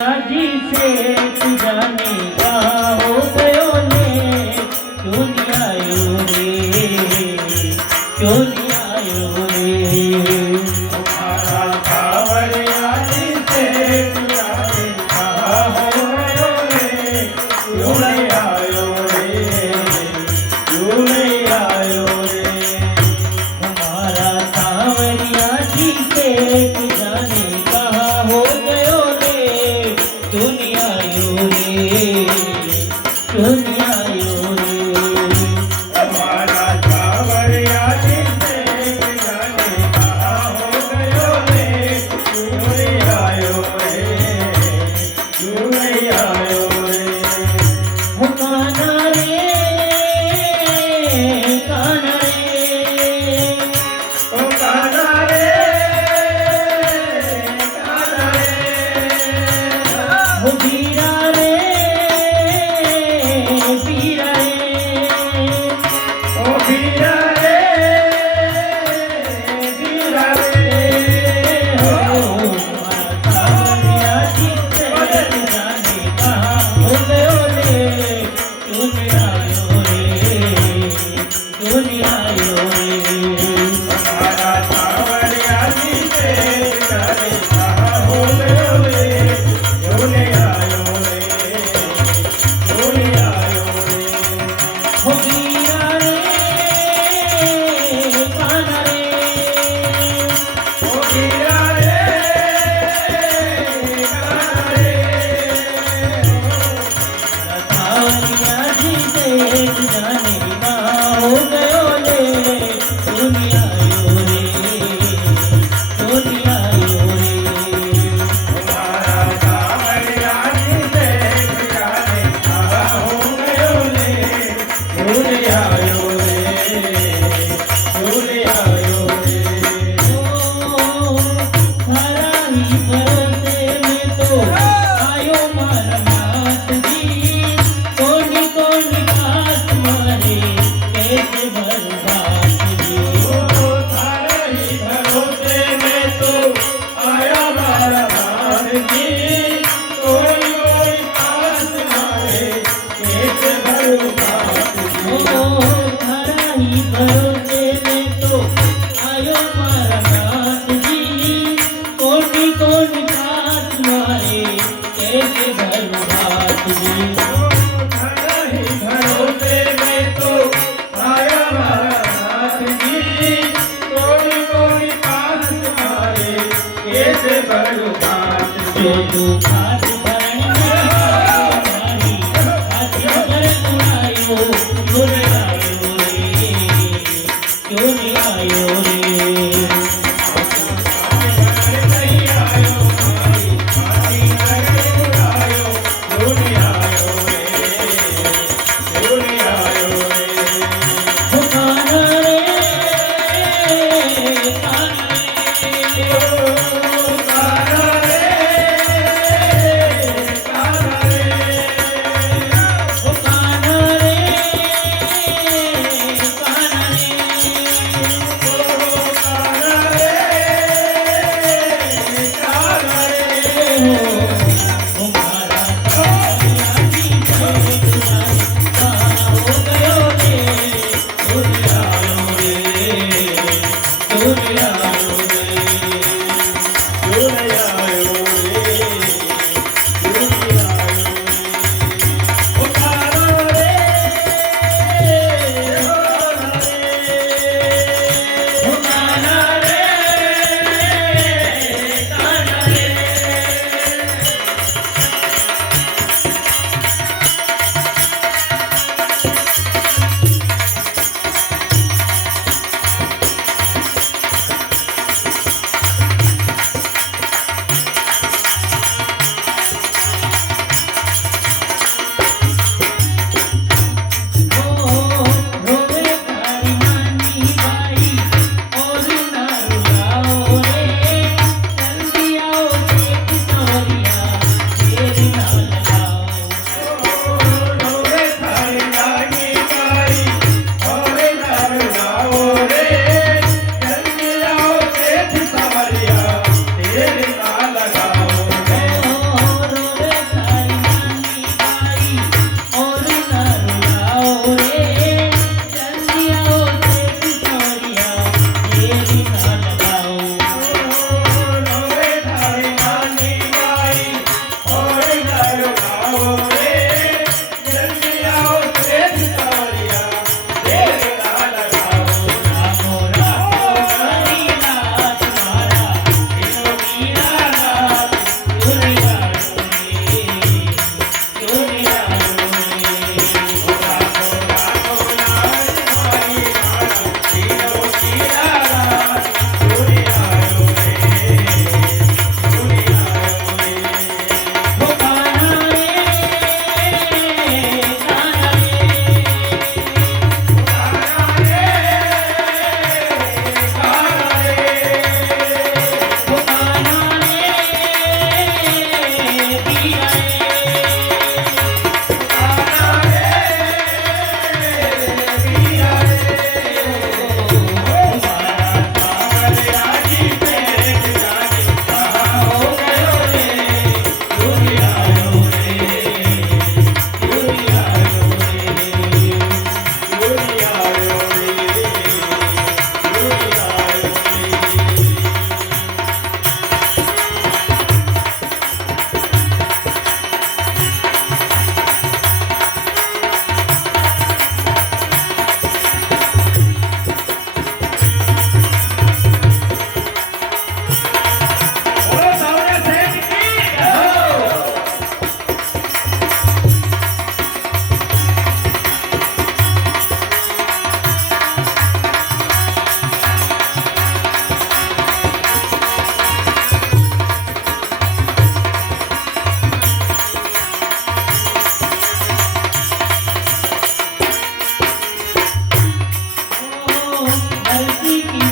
जी से तू जाने का हो गयो ने क्यों नहीं आयो रे क्यों नहीं आयो रे तुम्हारा कांवरिया जी से तू जाने का हो गयो रे क्यों नहीं आयो रे क्यों नहीं आयो रे हमारा सांवरिया जी से तू जाने कहाँ हो गयो रे क्यों नहीं आयो रे क्यों नहीं आयो रे तुम्हारा कांवरिया जी से तू जाने का हो गयो रे क्यों नहीं आयो रे क्यों नहीं आयो रे हो कान्हा रे कान्हा रे ओ कान्हा रे कान्हा रे हो बीरा रे बीरा रे ओ बीरा रे बीरा रे हो सांवरिया जी से तू जाने कहाँ हो गयो रे क्यों नहीं आयो रे क्यों नहीं आयो रे हमारा सांवरिया जी से जाने कहाँ हो गयो रे क्यों नहीं आयो रे क्यों नहीं आयो रे हो बीरा रे कान्हा रे ओ बीरा रे कान्हा रे सांवरिया जी से तू जाने कहाँ हो गयो रे क्यों नहीं आयो रे क्यों नहीं आयो रे हमारा सांवरिया जी से जाने कहाँ हो गयो रे क्यों नहीं आयो रे क्यों नहीं आयो रे हरा ही भरोसे में तो आयो मारा नाथ जी कोनी कोनी खास मारे कैसे बर्बाद जी ओ सारे ही भरोसे में तो आया मारा भाग जी कोई कोई पास मारे कैसे बर्बाद जी हरा ही भरोसे में तो आयो मारा नाथ जी कोनी कोनी खास मारे कैसे बर्बाद जी सारे ही भरोसे में तो आया मारा भाग जी कोई कोई पास मारे कैसे बर्बाद जो जी तू खास भरण में आयो खास भरण आयो क्यों नहीं आयो रे क्यों नहीं आयो रे नहीं आयो हमारी पार्टी में आयो क्यों नहीं आयो रे क्यों नहीं आयो रे हो कान्हा रे कान्हा रे ओ कान्हा रे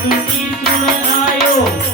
सुनी सुन आयो